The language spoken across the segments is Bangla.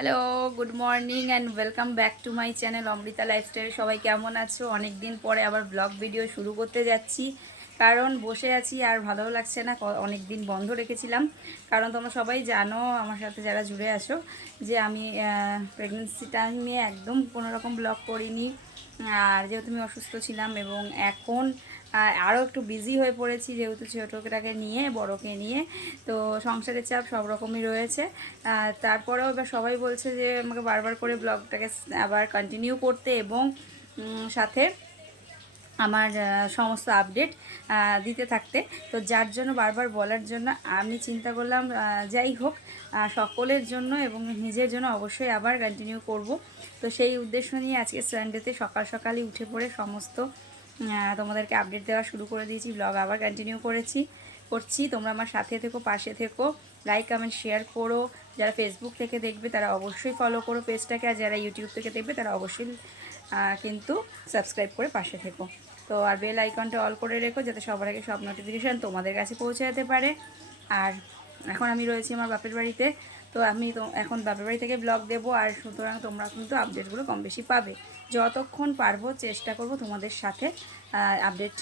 Hello good morning and welcome back to my channel Amrita lifestyle সবাই কেমন আছো? অনেক দিন পরে আবার ব্লগ ভিডিও শুরু করতে যাচ্ছি। কারণ বসে আছি আর ভালোও লাগছে না অনেক দিন বন্ধ রেখেছিলাম। কারণ তোমরা সবাই জানো, আমার সাথে যারা জুড়ে আসো যে আমি প্রেগনেন্সি টাইমে একদম কোনো রকম ব্লগ করিনি। আর যেহেতু আমি অসুস্থ ছিলাম এবং এখন আরও একটু বিজি হয়ে পড়েছি যেহেতু ছোটোটাকে নিয়ে, বড়কে নিয়ে। তো সংসারের চাপ সব রকমই রয়েছে। তারপরেও এবার সবাই বলছে যে, আমাকে বারবার করে ব্লগটাকে আবার কন্টিনিউ করতে এবং সাথে আমার সমস্ত আপডেট দিতে থাকতে। তো যার জন্য বারবার বলার জন্য আমি চিন্তা করলাম যাই হোক সকলের জন্য এবং নিজের জন্য অবশ্যই আবার কন্টিনিউ করব। তো সেই উদ্দেশ্য নিয়ে আজকে সানডেতে সকাল সকালই উঠে পড়ে সমস্ত তোমাদেরকে আপডেট দেওয়া শুরু করে দিয়েছি ব্লগ আবার কন্টিনিউ করেছি, করছি। তোমরা আমার সাথে থেকো, পাশে থেকো লাইক কমেন্ট শেয়ার করো। যারা ফেসবুক থেকে দেখবে, তারা অবশ্যই ফলো করো পেজটাকে আর যারা ইউটিউব থেকে দেখবে, তারা অবশ্যই কিন্তু সাবস্ক্রাইব করে পাশে থেকো। তো আর বেল আইকনটা অল করে রেখো, যাতে সবার আগে সব নোটিফিকেশান তোমাদের কাছে পৌঁছে যেতে পারে। আর এখন আমি রয়েছি আমার বাপের বাড়িতে। তো আমি তো এখন বাপের বাড়ি থেকে ব্লগ দেবো আর সুতরাং তোমরা কিন্তু আপডেটগুলো কম বেশি পাবে। যতক্ষণ পারব চেষ্টা করব তোমাদের সাথে আপডেট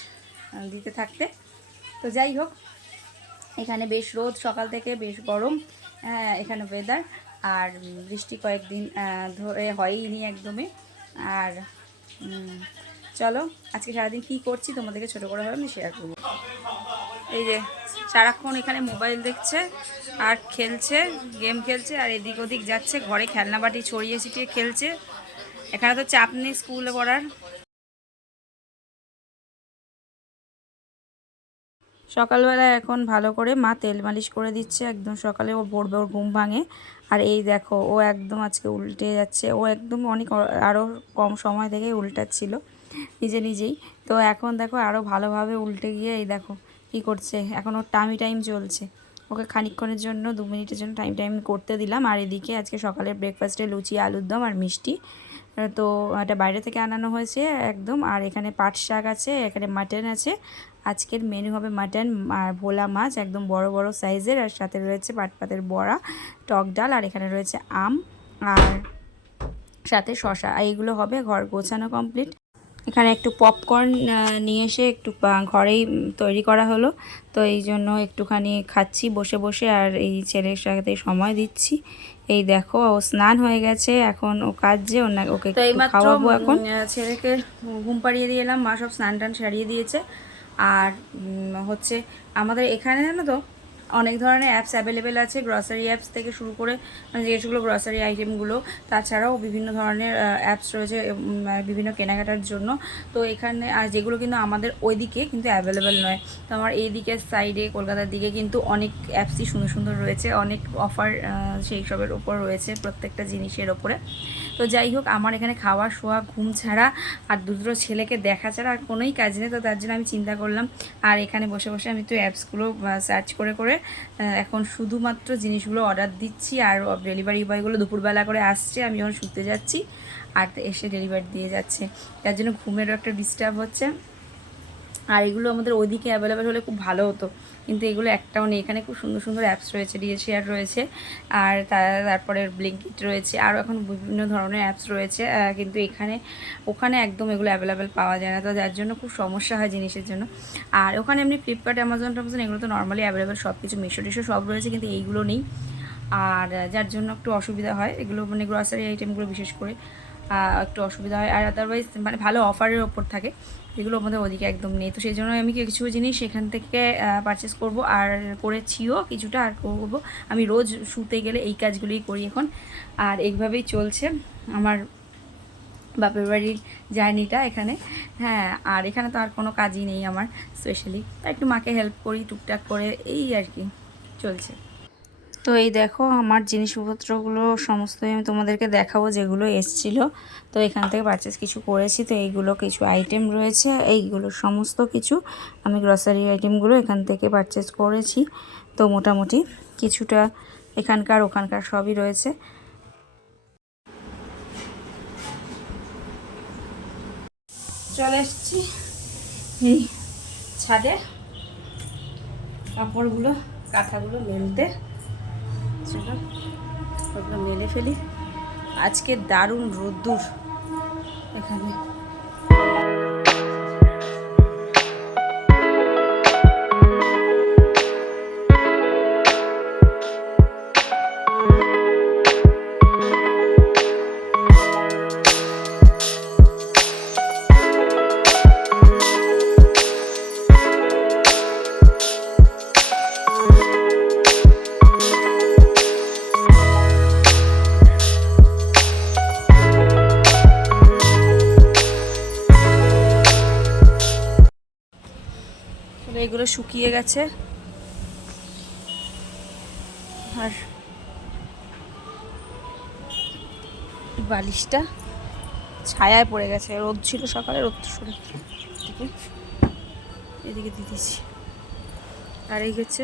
দিতে থাকতে। তো যাই হোক, এখানে বেশ রোদ, সকাল থেকে বেশ গরম এখানে ওয়েদার আর বৃষ্টি কয়েকদিন ধরে হয়ইনি একদমই। আর চলো, আজকে সারাদিন কী করছি তোমাদেরকে ছোটো করে হবে আমি শেয়ার করব। এই যে সারাক্ষণ এখানে মোবাইল দেখছে আর খেলছে, গেম খেলছে আর এদিক ওদিক যাচ্ছে, ঘরে খেলনা বাটি ছড়িয়ে ছিটিয়ে খেলছে। এখানে তো চাপ নেই স্কুলে পড়ার। সকালবেলা এখন ভালো করে মা তেল মালিশ করে দিচ্ছে, একদম সকালে ও ভোরবে ওর ঘুম ভাঙে। আর এই দেখো, ও একদম আজকে উল্টে যাচ্ছে, ও একদম অনেক আরও কম সময় থেকেই উল্টাচ্ছিল, নিজে নিজেই। তো এখন দেখো আরও ভালোভাবে উল্টে গিয়ে এই দেখো কী করছে, এখন ওর টাইমি টাইম চলছে। ওকে খানিকক্ষণের জন্য, দু মিনিটের জন্য টাইম টাইম করতে দিলাম। আর এদিকে আজকে সকালের ব্রেকফাস্টে লুচি, আলুর দম আর মিষ্টি। তো এটা বাইরে থেকে আনানো হয়েছে একদম। আর এখানে পাট শাক আছে, এখানে মাটন আছে। আজকের মেনু হবে মাটন আর ভোলা মাছ, একদম বড় বড় সাইজের আর সাথে রয়েছে পাট পাতের বড়া, টক ডাল, আর এখানে রয়েছে আম। আর সাথে শশা এইগুলো হবে, ঘর গোছানো কমপ্লিট এখানে একটু পপকর্ন নিয়ে এসে একটু ঘরেই তৈরি করা হলো। তো এই জন্য একটুখানি খাচ্ছি বসে বসে আর এই ছেলের সাথে সময় দিচ্ছি। এই দেখো ও স্নান হয়ে গেছে এখন ও কাজে ওনা ওকে খাওয়াবো এখন। ছেলেকে ঘুম পাড়িয়ে দিয়ে এলাম মা সব স্নান টান সারিয়ে দিয়েছে। আর হচ্ছে আমাদের এখানে জানো তো অনেক ধরনের অ্যাপস অ্যাভেলেবেল আছে গ্রসারি অ্যাপস থেকে শুরু করে মানে যেগুলো গ্রসারি আইটেমগুলো তাছাড়াও বিভিন্ন ধরনের অ্যাপস রয়েছে বিভিন্ন কেনাকাটার জন্য। তো এখানে, আর যেগুলো কিন্তু আমাদের ওইদিকে কিন্তু অ্যাভেলেবেল নয়। তো আমার এই দিকের সাইডে কলকাতার দিকে কিন্তু অনেক অ্যাপসই সুন্দর সুন্দর রয়েছে, অনেক অফার সেই সবের ওপর রয়েছে প্রত্যেকটা জিনিসের ওপরে তো যাই হোক, আমার এখানে খাওয়া শোয়া, ঘুম ছাড়া আর দুটো ছেলেকে দেখা ছাড়া আর কোনোই কাজ নেই, তো তার জন্য আমি চিন্তা করলাম। আর এখানে বসে বসে আমি তো অ্যাপসগুলো সার্চ করে করে এখন শুধুমাত্র জিনিসগুলো অর্ডার দিচ্ছি আর ডেলিভারি বয়গুলো দুপুরবেলা করে আসছে, আমি যখন শুতে যাচ্ছি আর এসে ডেলিভারি দিয়ে যাচ্ছে। তার জন্য ঘুমেরও একটা ডিস্টার্ব হচ্ছে। আর এগুলো আমাদের ওইদিকে অ্যাভেলেবেল হলে খুব ভালো হতো। কিন্তু এগুলো একটাও নেই। এখানে খুব সুন্দর সুন্দর অ্যাপস রয়েছে ডিএসিআর রয়েছে, আর তারপরে ব্লিঙ্কিট রয়েছে, আরও এখন বিভিন্ন ধরনের অ্যাপস রয়েছে কিন্তু এখানে, ওখানে একদম এগুলো অ্যাভেলেবেল পাওয়া যায় না। তো যার জন্য খুব সমস্যা হয় জিনিসের জন্য। আর ওখানে এমনি ফ্লিপকার্ট অ্যামাজন ট্যামাজন এগুলো তো নর্মালি অ্যাভেলেবেল সব কিছু মিশো টিশো সব রয়েছে, কিন্তু এইগুলো নেই। আর যার জন্য একটু অসুবিধা হয়, এগুলো মানে গ্রসারি আইটেমগুলো বিশেষ করে। একটু অসুবিধা হয়। আর আদারওয়াইজ মানে ভালো অফারের ওপর থাকে। যেগুলো আমাদের ওদিকে একদম নেই। তো সেই জন্য আমি কিছু জিনিস সেখান থেকে পারচেস করব। আর করেছিও কিছুটা, আর করব। আমি রোজ শুতে গেলে এই কাজগুলোই করি এখন। আর এইভাবেই চলছে আমার বাপের বাড়ির জার্নিটা এখানে। হ্যাঁ আর এখানে তো আর কোনো কাজই নেই আমার স্পেশালি একটু মাকে হেল্প করি, টুকটাক করে, এই আর কি চলছে। তো এই দেখো আমার জিনিসপত্রগুলো সমস্তই আমি তোমাদেরকে দেখাবো যেগুলো এসছিল। তো এখান থেকে পারচেস কিছু করেছি, তো এইগুলো কিছু আইটেম রয়েছে, এইগুলো সমস্ত কিছু আমি গ্রসারি আইটেমগুলো এখান থেকে পারচেস করেছি। তো মোটামুটি কিছুটা এখানকার ওখানকার সবই রয়েছে। চলে এসেছি এই ছাদে কাপড়গুলো, কাঁথাগুলো মেলতে। ওগুলো মেলে ফেলি। আজকে দারুণ রোদ্দুর এখানে। এগুলো শুকিয়ে গেছে। আর বালিশটা ছায়ায় পড়ে গেছে। রোদ ছিল সকালে, রোদ সরে এদিকে দিচ্ছি। আর এই হচ্ছে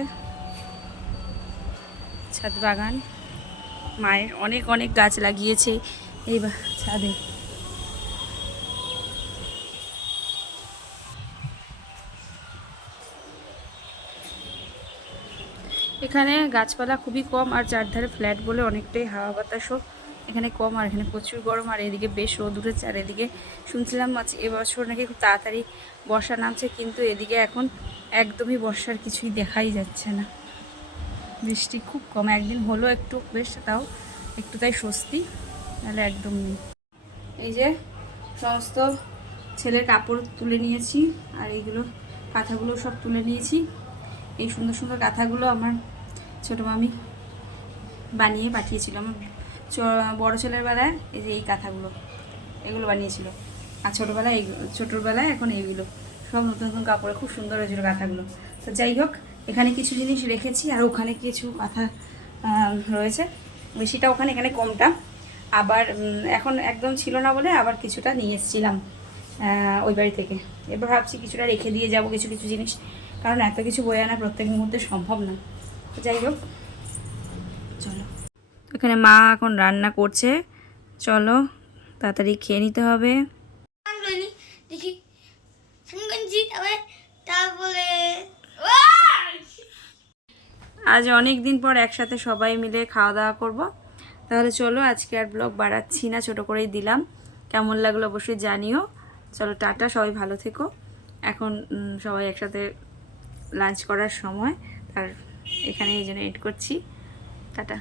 ছাদ বাগান। মায়ের অনেক অনেক গাছ লাগিয়েছে। এই ছাদে এখানে গাছপালা খুবই কম আর চারধারে ফ্ল্যাট বলে অনেকটাই হাওয়া বাতাসও। এখানে কম আর এখানে প্রচুর গরম আর এদিকে বেশ রোদ উঠেছে আর এদিকে শুনছিলাম আজ এবছর নাকি খুব তাড়াতাড়ি বর্ষা নামছে, কিন্তু এদিকে এখন একদমই বর্ষার কিছুই দেখাই যাচ্ছে না। বৃষ্টি খুব কম, একদিন হলো একটু বেশ, তাও একটু তাই স্বস্তি, নাহলে একদম নেই। এই যে সমস্ত ছেলের কাপড় তুলে নিয়েছি আর এইগুলো কাঁথাগুলো সব তুলে নিয়েছি। এই সুন্দর সুন্দর কাঁথাগুলো আমার ছোটো মামি বানিয়ে পাঠিয়েছিল আমার বড় ছেলের বেলায় এই যে এই কাঁথাগুলো, এগুলো বানিয়েছিল। আর ছোটোবেলায় এই ছোটোবেলায় এখন এইগুলো। সব নতুন নতুন কাপড়ে খুব সুন্দর হয়েছিল কাঁথাগুলো। তো যাই হোক, এখানে কিছু জিনিস রেখেছি আর ওখানে কিছু কাঁথা রয়েছে। বেশিটা ওখানে এখানে কমটা। আবার এখন একদম ছিল না বলে আবার কিছুটা নিয়ে এসেছিলাম ওই বাড়ি থেকে। এবার ভাবছি কিছুটা রেখে দিয়ে যাব কিছু কিছু জিনিস। কারণ এত কিছু বয়ে আনা প্রত্যেক মুহূর্তে সম্ভব না। যাই হোক চলো। এখানে মা এখন রান্না করছে। চলো তাড়াতাড়ি খেয়ে নিতে হবে। দেখি। তারপরে তারপরে আজ অনেক দিন পর একসাথে সবাই মিলে খাওয়া দাওয়া করব। তাহলে চলো আজকে আর ব্লগ বাড়াচ্ছি না ছোট করেই দিলাম। কেমন লাগল অবশ্যই জানিও। চলো টাটা সবাই ভালো থেকো। এখন সবাই একসাথে লাঞ্চ করার সময় আর এখানে এই জন্য এড করছি। টাটা।